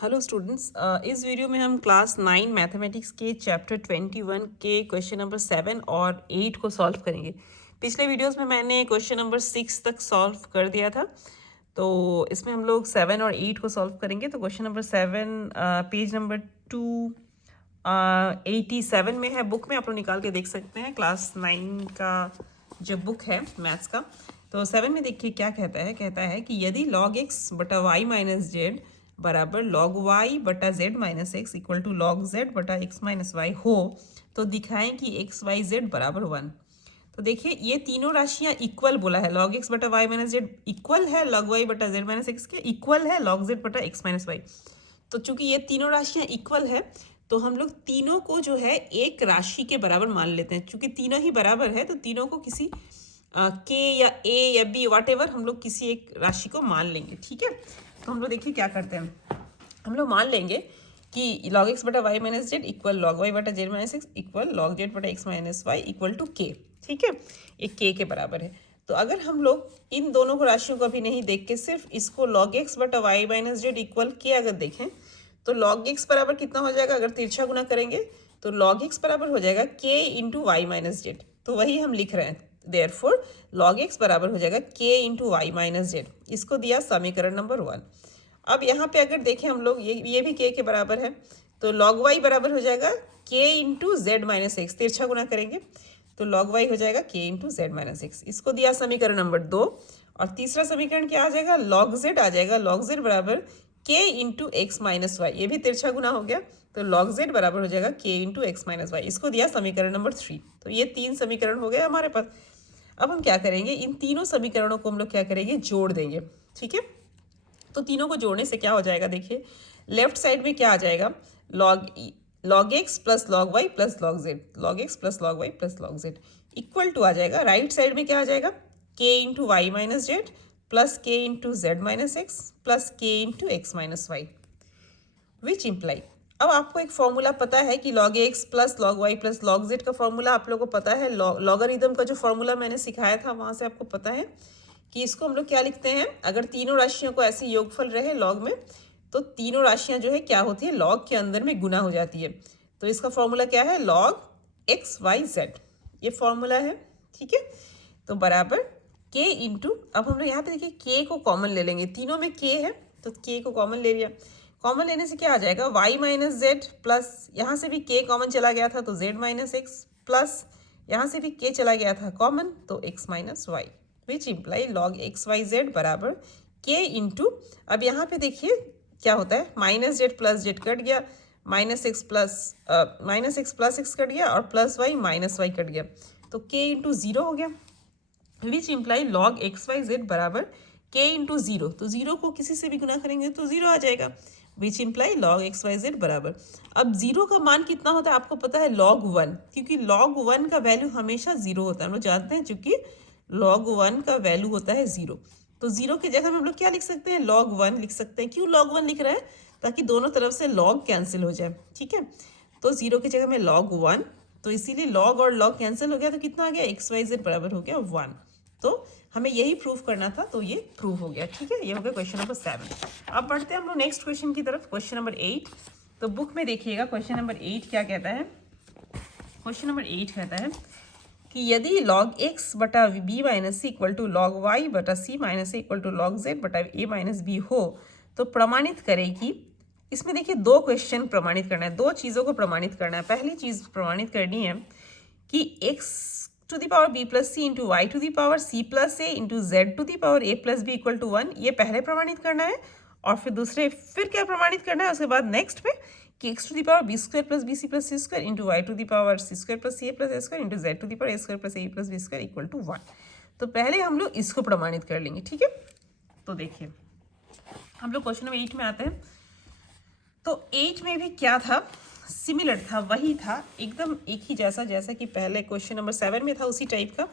Hello students, इस video में हम क्लास 9 मैथमेटिक्स के चैप्टर 21 के क्वेश्चन नंबर 7 और 8 को सॉल्व करेंगे। पिछले वीडियोस में मैंने क्वेश्चन नंबर 6 तक सॉल्व कर दिया था, तो इसमें हम लोग 7 और 8 को सॉल्व करेंगे। तो क्वेश्चन नंबर 7 पेज नंबर 287 में है, बुक में आप लोग निकाल के देख सकते हैं, क्लास 9 का जो बुक है मैथ्स का। तो 7 में देखिए क्या कहता है कि यदि log x बटा वाई माइनस जेड बराबर log y बटा z minus X equal to log z बटा x माइनस वाई हो तो दिखाएं कि x y z बराबर 1। तो देखिए ये तीनों राशियां इक्वल बोला है, log x बटा y माइनस जेड इक्वल है log y बटा z माइनस एक्स के, इक्वल है log z बटा x माइनस वाई। तो चूंकि ये तीनों राशियां इक्वल है तो हम लोग तीनों को जो है एक राशि के बराबर मान लेते हैं। चूंकि तीनों ही बराबर है तो तीनों को किसी के या ए या बी वॉट हम लोग किसी एक राशि को मान लेंगे। ठीक है, तो हम लोग देखिए क्या करते हैं, हम लोग मान लेंगे कि log x बटा Y minus Z equal log Y बटा Z minus X equal log Z बटा X minus Y equal to K. ठीक है, एक के बराबर है। तो अगर हम लोग इन दोनों को राशियों को अभी नहीं देख के सिर्फ इसको log x बटा वाई माइनस जेड इक्वल के अगर देखें तो log x बराबर कितना हो जाएगा, अगर तिरछा गुना करेंगे तो log x बराबर हो जाएगा k into Y minus Z. तो वही हम लिख रहे हैं, देयरफॉर log x बराबर हो जाएगा k into Y minus Z. इसको दिया समीकरण नंबर 1। अब यहाँ पे अगर देखें हम लोग ये भी k के बराबर है तो log y बराबर हो जाएगा k into Z minus x, तिरछा गुना करेंगे तो log y हो जाएगा k into Z minus x. इसको दिया समीकरण नंबर 2। और तीसरा समीकरण क्या आ जाएगा, log z आ जाएगा, log z बराबर k into X minus Y, ये भी तिरछा गुना हो गया तो log z बराबर हो जाएगा k into X minus Y. इसको दिया समीकरण नंबर 3। तो ये 3 समीकरण हो गए हमारे पास। अब हम क्या करेंगे, इन तीनों समीकरणों को हम लोग क्या करेंगे, जोड़ देंगे। ठीक है, तो तीनों को जोड़ने से क्या हो जाएगा, देखिए लेफ्ट साइड में क्या आ जाएगा, log x plus log y plus log z, log x plus log y plus log z equal to आ जाएगा राइट साइड में क्या आ जाएगा, k into Y minus Z plus k into Z minus X plus k into X minus Y which imply. अब आपको एक formula पता है कि log x plus log y plus log z का फॉर्मूला आप लोगों को पता है। लॉगरिदम का जो फॉर्मूला मैंने सिखाया था वहाँ से आपको पता है कि इसको हम लोग क्या लिखते हैं, अगर तीनों राशियों को ऐसे योगफल रहे लॉग में तो तीनों राशियां जो है क्या होती है, लॉग के अंदर में गुना हो जाती है। तो इसका फॉर्मूला क्या है, लॉग एक्स वाई जेड, ये फॉर्मूला है। ठीक है, तो बराबर के इंटू, अब हम लोग यहाँ पे देखिए के को कॉमन ले लेंगे, तीनों में के है तो के को कॉमन ले लिया। कॉमन लेने से क्या आ जाएगा, वाई माइनस जेड प्लस यहाँ से भी के कॉमन चला गया था तो जेड माइनस एक्स प्लस यहाँ से भी के चला गया था कॉमन तो X minus Y which imply log X Y Z बराबर के इंटू, अब यहाँ पे देखिए क्या होता है, minus Z plus Z cut गया, minus X plus X cut गया और plus Y minus Y cut गया तो के इंटू जीरो हो गया which imply log X Y Z बराबर के इंटू जीरो। तो जीरो को किसी से भी गुना करेंगे तो जीरो आ जाएगा which imply log X Y Z बराबर, अब जीरो का मान कितना होता है आपको पता है, log 1, क्योंकि log 1 का वैल्यू हमेशा जीरो होता है, हम लोग जानते हैं, चूंकि log 1 का वैल्यू होता है जीरो। तो जीरो की जगह में हम लोग क्या लिख सकते हैं, log 1 लिख सकते हैं। क्यों log 1 लिख रहे हैं, ताकि दोनों तरफ से log कैंसिल हो जाए। ठीक है, तो जीरो की जगह में log 1, तो इसीलिए log और log कैंसिल हो गया तो कितना आ गया, एक्स वाई जेड बराबर हो गया 1। तो हमें यही प्रूफ करना था तो ये प्रूव हो गया। ठीक है, ये हो गया क्वेश्चन नंबर 7। अब बढ़ते हैं हम लोग नेक्स्ट क्वेश्चन की तरफ, क्वेश्चन नंबर 8। तो बुक में देखिएगा क्वेश्चन नंबर 8 क्या कहता है। क्वेश्चन नंबर 8 कहता है कि यदि log x बटा b minus C equal to log y बटा c minus A equal to log z बटा a माइनस बी हो तो प्रमाणित करें कि, इसमें देखिए दो क्वेश्चन प्रमाणित करना है, दो चीज़ों को प्रमाणित करना है। पहली चीज़ प्रमाणित करनी है कि x to the power b plus C into Y to the power c plus A into Z to the power a plus B equal to 1, ये पहले प्रमाणित करना है। और फिर क्या प्रमाणित करना है उसके बाद नेक्स्ट में कि x to the power B square plus B C plus C square into Y to the power C square plus C A plus A square into Z to the power A square plus A plus B square equal to 1। तो पहले हम लोग इसको प्रमाणित कर लेंगे। ठीक है, तो देखिए हम लोग क्वेश्चन नंबर 8 में आते हैं। तो 8 में भी क्या था, सिमिलर था, वही था एकदम एक ही जैसा कि पहले क्वेश्चन नंबर 7 में था, उसी टाइप का।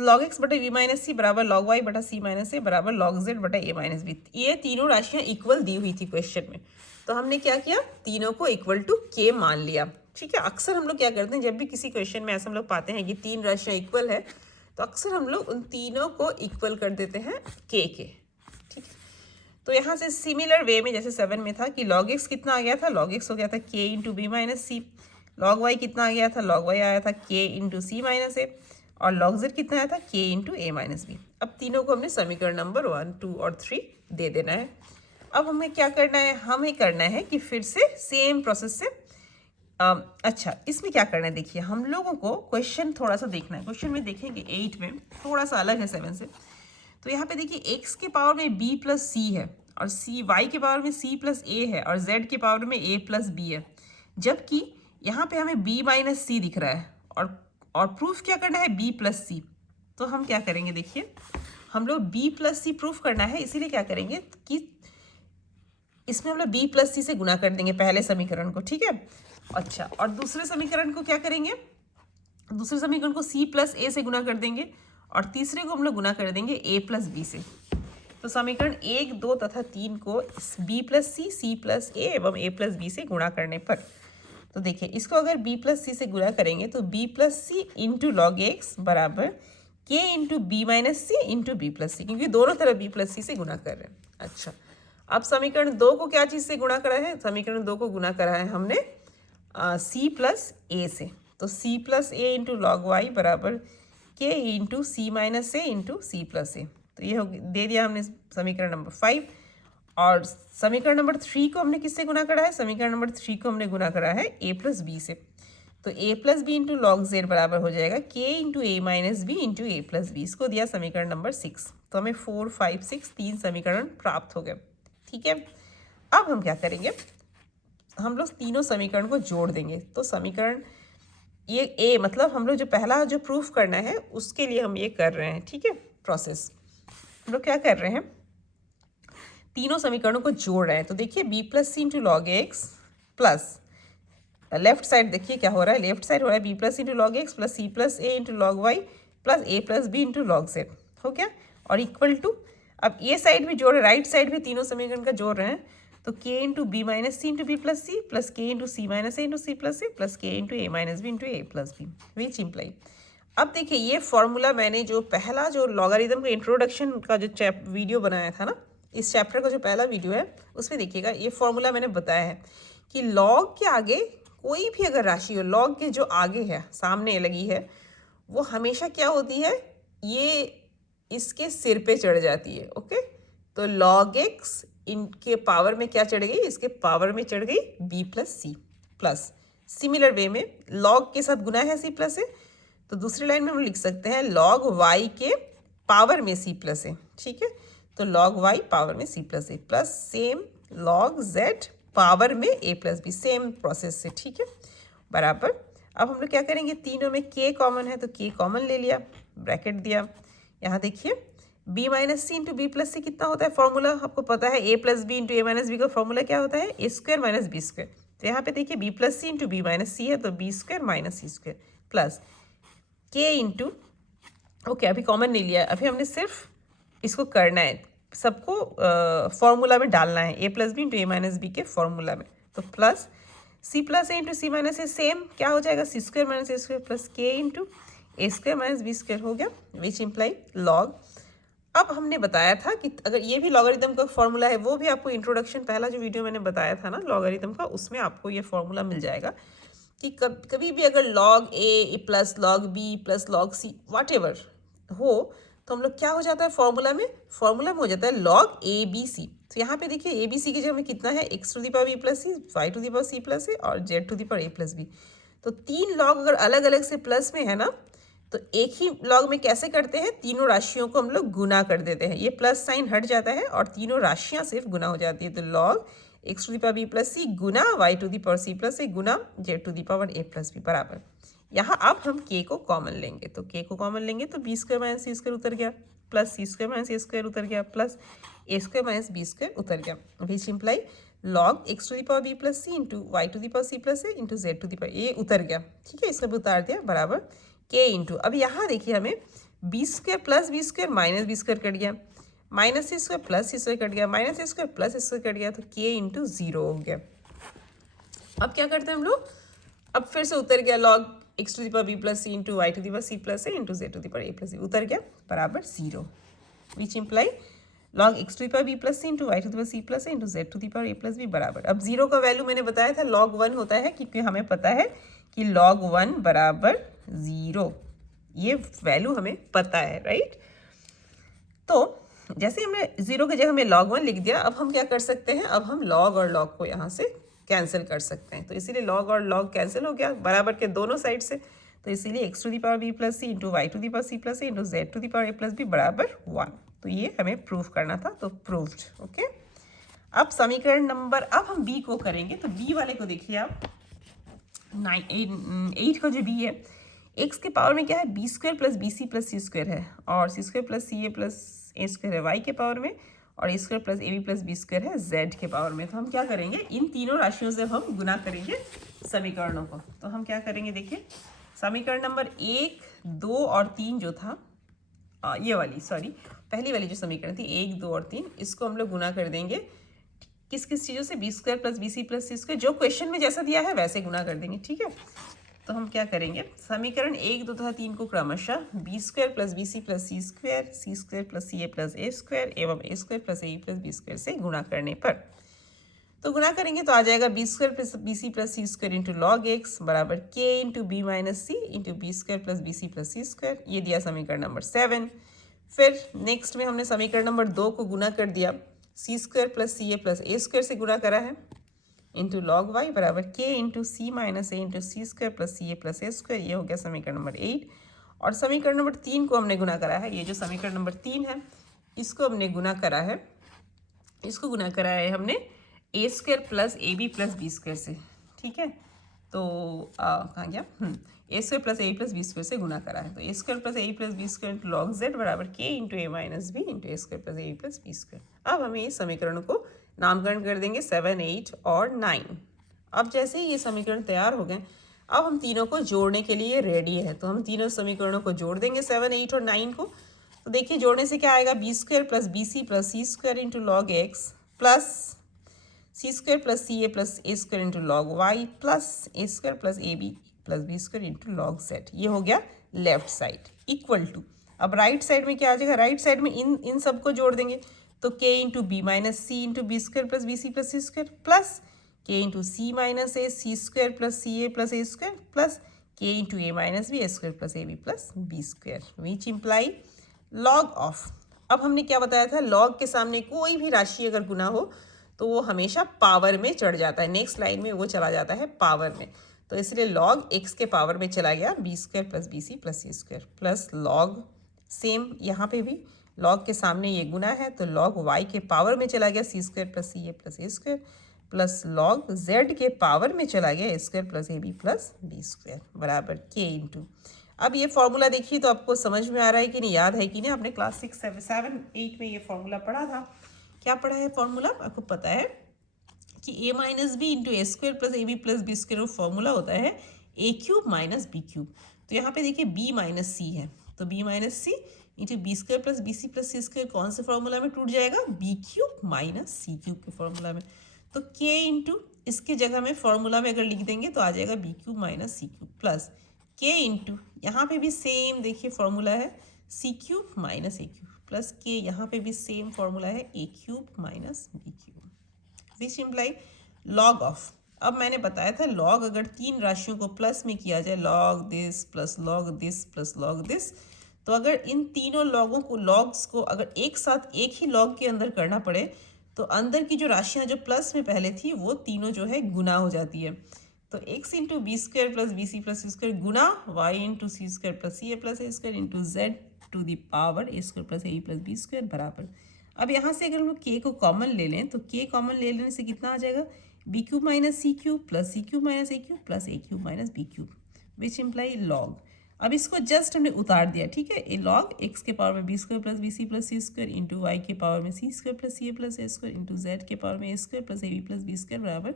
log x बटा v माइनस सी बराबर log y बटा c माइनस ए बराबर log z बटा a माइनस बी, ये तीनों राशियां इक्वल दी हुई थी क्वेश्चन में। तो हमने क्या किया, तीनों को इक्वल टू k मान लिया। ठीक है, अक्सर हम लोग क्या करते हैं, जब भी किसी क्वेश्चन में ऐसा हम लोग पाते हैं कि तीन राशियां इक्वल है तो अक्सर हम लोग उन तीनों को इक्वल कर देते हैं k के। ठीक है, तो यहाँ से सिमिलर वे में जैसे 7 में था कि log x कितना आ गया था, log x हो गया था k इंटू बी माइनस सी, log y कितना आ गया था, log y आया था k इंटू सी माइनस ए, और log z कितना आया था k into A minus B. अब तीनों को हमने समीकरण नंबर 1, 2 और 3 दे देना है। अब हमें क्या करना है, हमें करना है कि फिर से सेम प्रोसेस से अच्छा इसमें क्या करना है, देखिए हम लोगों को क्वेश्चन थोड़ा सा देखना है। क्वेश्चन में देखेंगे 8 में थोड़ा सा अलग है 7 से। तो यहाँ पे देखिए x के पावर में b प्लस सी है, और y के पावर में c प्लस ए है, और z के पावर में a प्लस बी है, जबकि यहाँ पे हमें b माइनस सी दिख रहा है, और प्रूफ क्या करना है b प्लस सी। तो हम क्या करेंगे, देखिए हम लोग b प्लस सी प्रूफ करना है, इसीलिए क्या करेंगे कि इसमें हम लोग b प्लस सी से गुना कर देंगे पहले समीकरण को, ठीक है। अच्छा, और दूसरे समीकरण को क्या करेंगे, दूसरे समीकरण को c प्लस ए से गुना कर देंगे, और तीसरे को हम लोग गुना कर देंगे a प्लस बी से। तो समीकरण 1, 2 तथा 3 को b प्लस सी, सी प्लस ए एवं a प्लस बी से गुणा करने पर, तो देखिए इसको अगर b प्लस सी से गुणा करेंगे तो b plus C into log X बराबर k into B minus C into B plus सी, क्योंकि दोनों तरफ b प्लस सी से गुणा कर रहे हैं। अच्छा, अब समीकरण 2 को क्या चीज़ से गुणा करा है, समीकरण 2 को गुणा करा है हमने c प्लस ए से। तो c plus A into log Y बराबर k into C minus A into C plus ए। तो ये दे दिया हमने समीकरण नंबर 5। और समीकरण नंबर 3 को हमने किससे गुना करा है, समीकरण नंबर 3 को हमने गुना करा है a प्लस बी से। तो a plus B into log Z बराबर हो जाएगा k into A minus B into A plus B. इसको दिया समीकरण नंबर 6। तो हमें 4, 5, 6 तीन समीकरण प्राप्त हो गए, ठीक है। अब हम क्या करेंगे, हम लोग तीनों समीकरण को जोड़ देंगे। तो समीकरण ये ए मतलब हम लोग जो पहला जो प्रूफ करना है उसके लिए हम ये कर रहे हैं, ठीक है। प्रोसेस हम लोग क्या कर रहे हैं, तीनों समीकरणों को जोड़ रहे हैं। तो देखिए b plus C into log X plus left side देखिए क्या हो रहा है, लेफ्ट साइड हो रहा है b plus C into log X plus C plus A into log Y plus A plus B into log Z हो गया, और इक्वल टू अब ये साइड भी जोड़, राइट साइड भी तीनों समीकरण का जोड़ रहे हैं। तो k into B minus C into B plus C plus k into C minus A into C plus A plus k into A minus B into A plus B, which imply. अब देखिए ये formula मैंने जो पहला जो logarithm का introduction का जो वीडियो बनाया था ना, इस चैप्टर का जो पहला वीडियो है उसमें देखिएगा ये फॉर्मूला मैंने बताया है कि लॉग के आगे कोई भी अगर राशि हो, लॉग के जो आगे है सामने लगी है, वो हमेशा क्या होती है, ये इसके सिर पे चढ़ जाती है। ओके, तो लॉग एक्स इनके पावर में क्या चढ़ गई, इसके पावर में चढ़ गई b plus C plus. Similar way में लॉग के साथ गुना है c प्लस है, तो दूसरी लाइन में हम लिख सकते हैं लॉग y के पावर में c प्लस है, ठीक है। तो लॉग y पावर में c प्लस है plus same log z power में a plus B, same process से, ठीक है, बराबर। अब हम लोग क्या करेंगे, तीनों में k कॉमन है तो k कॉमन ले लिया, ब्रैकेट दिया। यहाँ देखिए b minus C into B plus C कितना होता है, फॉर्मूला आपको पता है, a plus B into A minus B का फॉर्मूला क्या होता है, A square minus B square. तो यहाँ पे देखिए b plus C into B minus C है तो B square minus C square plus k into, okay अभी कॉमन नहीं लिया, अभी हमने सिर्फ इसको करना है, सबको फॉर्मूला में डालना है, a plus B into A minus B के फॉर्मूला में। तो plus C plus A into C minus A same क्या हो जाएगा, C square minus A square plus k into A square minus B square हो गया, विच इम्प्लाई लॉग। अब हमने बताया था कि अगर ये भी लॉगरिथम का फॉर्मूला है, वो भी आपको इंट्रोडक्शन पहला जो वीडियो मैंने बताया था ना लॉगरिथम का, उसमें आपको ये फॉर्मूला मिल जाएगा कि कभी भी अगर log A plus log B plus log C whatever हो, तो हम लोग क्या हो जाता है फॉर्मूला में हो जाता है लॉग ए बी सी। तो यहाँ पे देखिए ए बी सी की जगह में कितना है, X to the power B plus C, Y to the power C plus A और Z to the power A plus B. तो तीन लॉग अगर अलग अलग से प्लस में है ना, तो एक ही लॉग में कैसे करते हैं, तीनों राशियों को हम लोग गुना कर देते हैं, ये प्लस साइन हट जाता है और तीनों राशियां सिर्फ गुना हो जाती है। तो log X to the power B plus C गुना Y to the power C plus A गुना Z to the power A plus B बराबर। यहाँ अब हम k को कॉमन लेंगे, तो k को कॉमन लेंगे तो B square minus C square उतर गया, plus C square minus A square उतर गया, plus A square minus B square उतर गया, which imply log X to the power B plus C into Y to the power C plus A into Z to the power A उतर गया, ठीक है, इसका भी उतार दिया बराबर k इंटू। अब यहाँ देखिए हमें B square plus B square minus B square cut गया, minus C square plus C square cut गया, minus C square plus C square cut गया, तो k इंटू 0 हो गया। अब क्या करते हैं हम लोग, अब फिर से उतर गया log X to the power B plus C into Y to the power C plus A into Z to the power A plus B उतर गया बराबर 0, which imply log x to the power b plus C into Y to the power C plus A into Z to the power A plus B बराबर। अब zero का value मैंने बताया था log 1 होता है, क्योंकि हमें पता है कि log 1 बराबर 0, ये वैल्यू हमें पता है, राइट। तो जैसे हमने 0 की जगह में log 1 लिख दिया, अब हम क्या कर सकते हैं, अब हम log और log को यहाँ से कैंसिल कर सकते हैं। तो इसीलिए log और log कैंसिल हो गया बराबर के दोनों साइड से, तो इसीलिए x to the power b plus C into Y to the power C plus A into Z to the power A plus B बराबर 1। तो ये हमें प्रूफ करना था, तो प्रूव्ड। ओके, अब समीकरण नंबर, अब हम b को करेंगे। तो b वाले को देखिए आप, 8 का जो b है, x के पावर में क्या है, B square plus B C plus C square है, और C square plus C A plus A square है y के पावर में, और A square plus A B plus B square है z के पावर में। तो हम क्या करेंगे, इन तीनों राशियों से हम गुना करेंगे समीकरणों को। तो हम क्या करेंगे, देखिए समीकरण नंबर 1, 2 और 3 जो था, ये वाली सॉरी पहली वाली जो समीकरण थी 1, 2 और 3, इसको हम लोग गुना कर देंगे किस किस चीज़ों से, B square plus B C plus C square, जो क्वेश्चन में जैसा दिया है वैसे गुना कर देंगे, ठीक है। तो हम क्या करेंगे, समीकरण 1, 2 तथा 3 को क्रमशः B square plus B C plus C square plus C A plus A square एवं A square plus A plus B square से गुना करने पर, तो गुना करेंगे तो आ जाएगा B square plus B C plus C square into log X बराबर K into B minus C into B square plus B C plus C square. ये दिया समीकरण नंबर 7। फिर नेक्स्ट में हमने समीकरण नंबर 2 को गुना कर दिया, सी square plus C A plus A square से गुना करा है, इंटू लॉग वाई बराबर K into C minus A into C square plus C A plus A square. ये हो गया समीकरण नंबर 8। और समीकरण नंबर 3 को हमने गुना करा है, ये जो समीकरण नंबर 3 है इसको हमने गुना करा है, इसको गुना करा है हमने A square plus A B plus B square से, ठीक है। तो कहाँ गया, A square plus A plus B square से गुना करा है। तो A square plus A plus B square into log Z बराबर K into A minus B into A square plus A plus B square. अब हमें इस समीकरण को नामकरण कर देंगे 7, 8 और 9। अब जैसे ही ये समीकरण तैयार हो गए, अब हम तीनों को जोड़ने के लिए रेडी है। तो हम तीनों समीकरणों को जोड़ देंगे 7, 8 और 9 को। तो देखिए जोड़ने से क्या आएगा, B square plus B C plus C square into log X plus C square plus C A plus A square into log Y plus A square plus A B plus B square into log Z. ये हो गया left side equal to. अब right side में क्या आ जाएगा, right side में इन सब को जोड़ देंगे। तो K into B minus C into B square plus B C plus C square plus K into C minus A C square plus C A plus A square plus K into A minus B A square plus A B plus B square, which imply log of. अब हमने क्या बताया था, log के सामने कोई भी राशि अगर गुना हो तो वो हमेशा पावर में चढ़ जाता है, नेक्स्ट लाइन में वो चला जाता है पावर में। तो इसलिए लॉग एक्स के पावर में चला गया B square plus B C plus C square plus log, same यहाँ पे भी लॉग के सामने ये गुना है, तो लॉग वाई के पावर में चला गया C square plus C A plus A square plus log Z के पावर में चला गया A square plus A B plus B square बराबर के इंटू। अब ये फॉर्मूला देखिए तो आपको समझ में आ रहा है कि नहीं, याद है कि नहीं, आपने क्लास 6, 7, 8 में ये फॉर्मूला पढ़ा था। क्या पढ़ा है फॉर्मूला, आपको पता है कि A minus B into A square plus A B plus B square formula होता है A cube minus B cube. तो यहाँ पे देखिए बी माइनस सी है, तो B minus C into B square plus B C plus C square कौन से फॉर्मूला में टूट जाएगा, B cube minus C cube के फॉर्मूला में। तो के इंटू इसके जगह में फॉर्मूला में अगर लिख देंगे तो आ जाएगा B cube minus C cube plus K into, यहाँ पे भी सेम देखिए फॉर्मूला है C cube minus A cube plus K, यहाँ पे भी सेम फॉर्मूला है A cube minus B cube, which imply log of. अब मैंने बताया था लॉग अगर 3 राशियों को प्लस में किया जाए, log this plus log this plus log this, तो अगर इन तीनों लॉगों को, लॉग्स को अगर एक साथ एक ही लॉग के अंदर करना पड़े तो अंदर की जो राशियाँ जो प्लस में पहले थी वो तीनों जो है गुना हो जाती है। तो X into B square plus B C plus C square गुना Y into C square plus C A plus A square into Z to the power A square plus A plus B square बराबर। अब यहाँ से अगर हम लोग के को कॉमन ले लें तो के कॉमन ले लेने से कितना आ जाएगा, B cube minus C cube plus C cube minus A cube plus A cube minus B cube, which imply log. अब इसको जस्ट हमने उतार दिया, ठीक है, ए लॉग एक्स के पावर में B square plus B C plus C square into Y के पावर में C square plus C A plus A square into Z के पावर में A square plus A B plus B square बराबर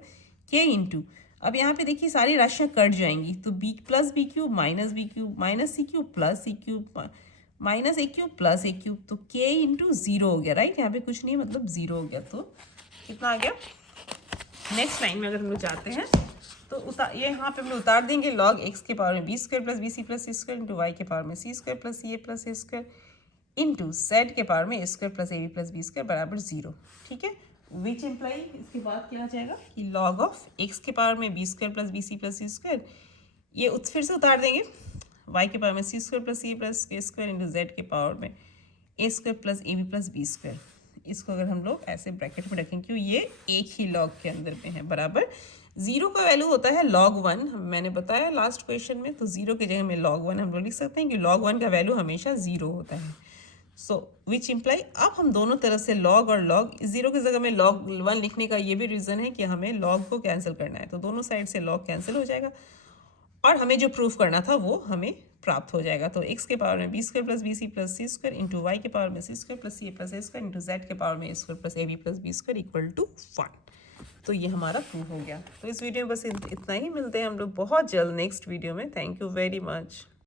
K into. अब यहाँ पे देखिए सारी राशियाँ कट जाएंगी, तो B plus B cube minus C cube plus C cube minus A cube plus A cube, तो के इंटू 0 हो गया, राइट, यहाँ पे कुछ नहीं मतलब 0 हो गया। तो कितना आ गया, नेक्स्ट लाइन में अगर हम लोग जाते हैं तो ये यहाँ पे हम लोग उतार देंगे लॉग एक्स के पावर में B square plus B C plus C square into Y के पावर में C square plus C A plus A square into Z के पावर में A square plus A B plus B square बराबर 0। ठीक है, विच imply इसके बाद क्या आ जाएगा कि लॉग ऑफ एक्स के पावर में B square plus B C plus C square, ये फिर से उतार देंगे, वाई के पावर में C square plus C plus K square into Z के पावर में A square plus A B plus B square. इसको अगर हम लोग ऐसे ब्रैकेट में रखें, क्यों ये एक ही लॉग के अंदर में है, बराबर 0 का वैल्यू होता है log 1, मैंने बताया लास्ट क्वेश्चन में। तो 0 की जगह में log 1 हम लोग लिख सकते हैं कि log 1 का वैल्यू हमेशा 0 होता है। सो विच इम्प्लाई, अब हम दोनों तरफ से log और log, 0 की जगह में log 1 लिखने का ये भी रीज़न है कि हमें log को कैंसिल करना है, तो दोनों साइड से log कैंसिल हो जाएगा और हमें जो प्रूफ करना था वो हमें प्राप्त हो जाएगा। तो x के पावर में B square plus B C plus C square into Y के पावर में C square plus C A plus A square into Z के पावर में A square plus A B plus B square equal to 1। तो ये हमारा proof हो गया। तो इस वीडियो में बस इतना ही, मिलते हैं हम लोग बहुत जल्द नेक्स्ट वीडियो में। Thank you very much.